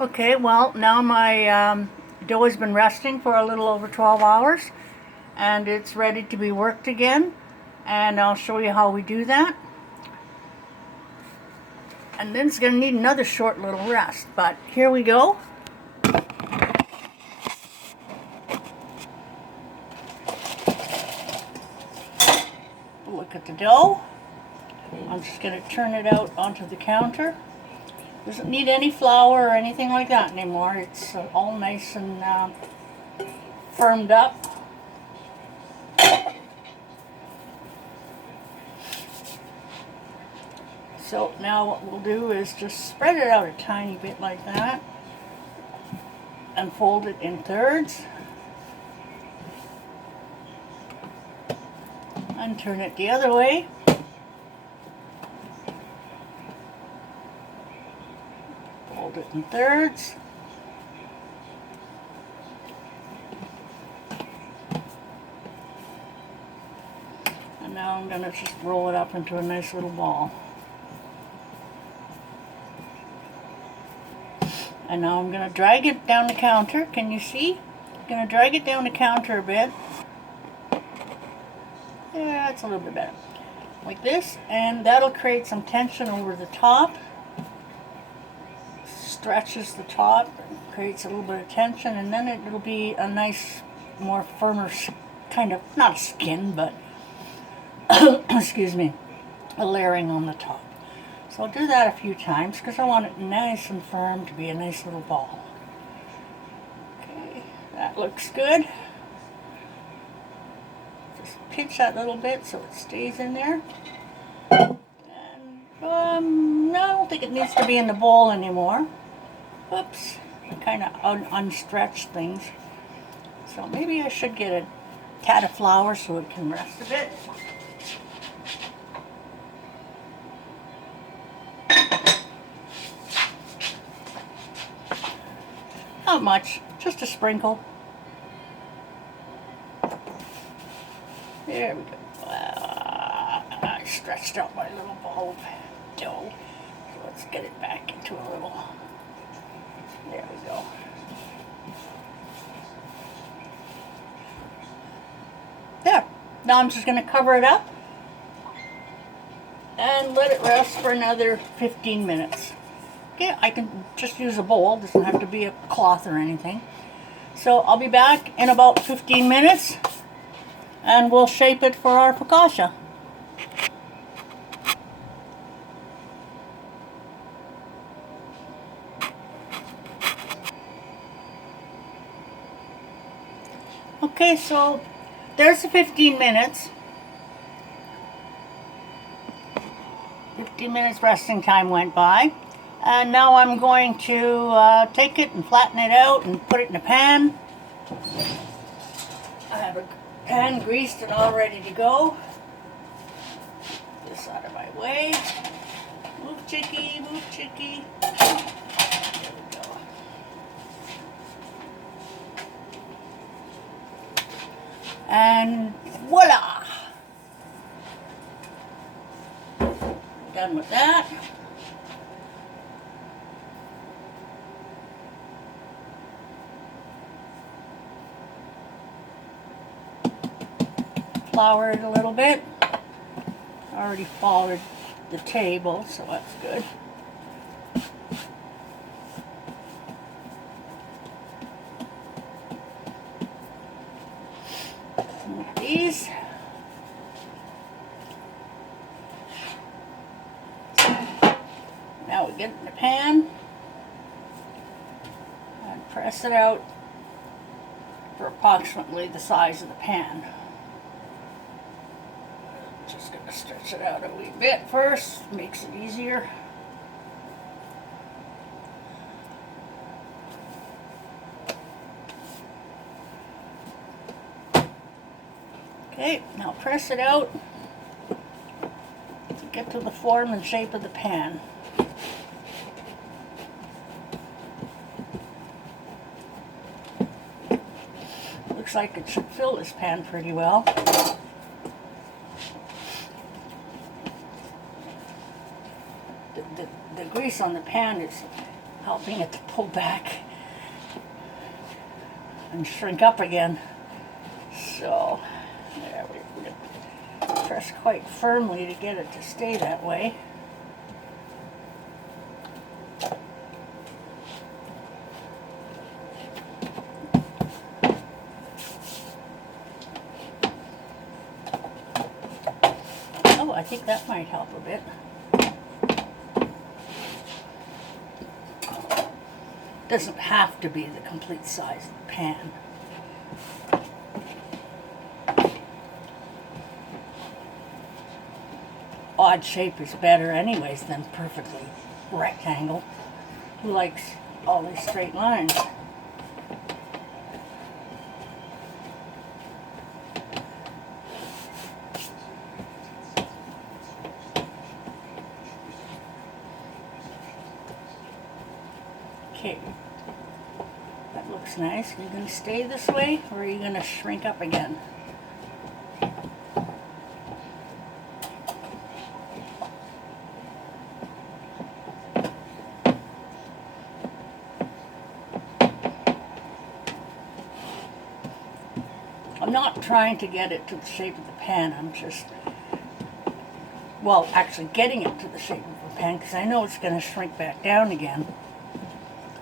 Okay, well, now my dough has been resting for a little over 12 hours and it's ready to be worked again. And I'll show you how we do that. And then it's going to need another short little rest, but here we go. Look at the dough. I'm just going to turn it out onto the counter. Doesn't need any flour or anything like that anymore. It's all nice and firmed up. So now what we'll do is just spread it out a tiny bit like that and fold it in thirds and turn it the other way. Fold it in thirds. And now I'm going to just roll it up into a nice little ball. And now I'm going to drag it down the counter. Can you see? I'm going to drag it down the counter a bit. Yeah, it's a little bit better. Like this, and that'll create some tension over the top. Stretches the top, creates a little bit of tension, and then it'll be a nice, more firmer kind of, not skin, but excuse me, a layering on the top. So I'll do that a few times because I want it nice and firm to be a nice little ball. Okay, that looks good. Just pinch that little bit so it stays in there. And no, I don't think it needs to be in the bowl anymore. Oops, I kind of unstretched things. So maybe I should get a tad of flour so it can rest a bit. Not much, just a sprinkle. There we go. I stretched out my little ball of dough. So let's get it back into a little. There we go. There. Now I'm just going to cover it up and let it rest for another 15 minutes. Okay, I can just use a bowl. It doesn't have to be a cloth or anything. So I'll be back in about 15 minutes and we'll shape it for our focaccia. Okay, so there's the 15 minutes. 15 minutes resting time went by. And now I'm going to take it and flatten it out and put it in a pan. I have a pan greased and all ready to go. Get this out of my way. Move chickie, move chickie. There we go. And voila! Done with that. Flour it a little bit. Already followed the table, so that's good. Like these. Now we get it in the pan and press it out for approximately the size of the pan. Just going to stretch it out a wee bit first, makes it easier. Okay, now press it out to get to the form and shape of the pan. Looks like it should fill this pan pretty well. The grease on the pan is helping it to pull back and shrink up again. So there we're going to press quite firmly to get it to stay that way. Oh, I think that might help a bit. Doesn't have to be the complete size of the pan. Odd shape is better anyways than perfectly rectangle. Who likes all these straight lines? Okay, that looks nice. Are you going to stay this way, or are you going to shrink up again? I'm not trying to get it to the shape of the pan. I'm just, well, actually getting it to the shape of the pan because I know it's going to shrink back down again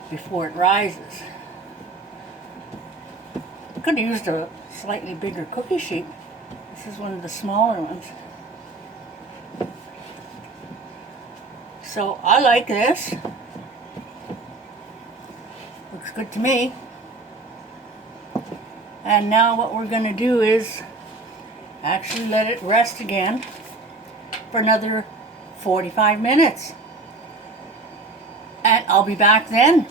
before it rises. Could have used a slightly bigger cookie sheet. This is one of the smaller ones. So I like this. Looks good to me. And now what we're going to do is actually let it rest again for another 45 minutes. And I'll be back then.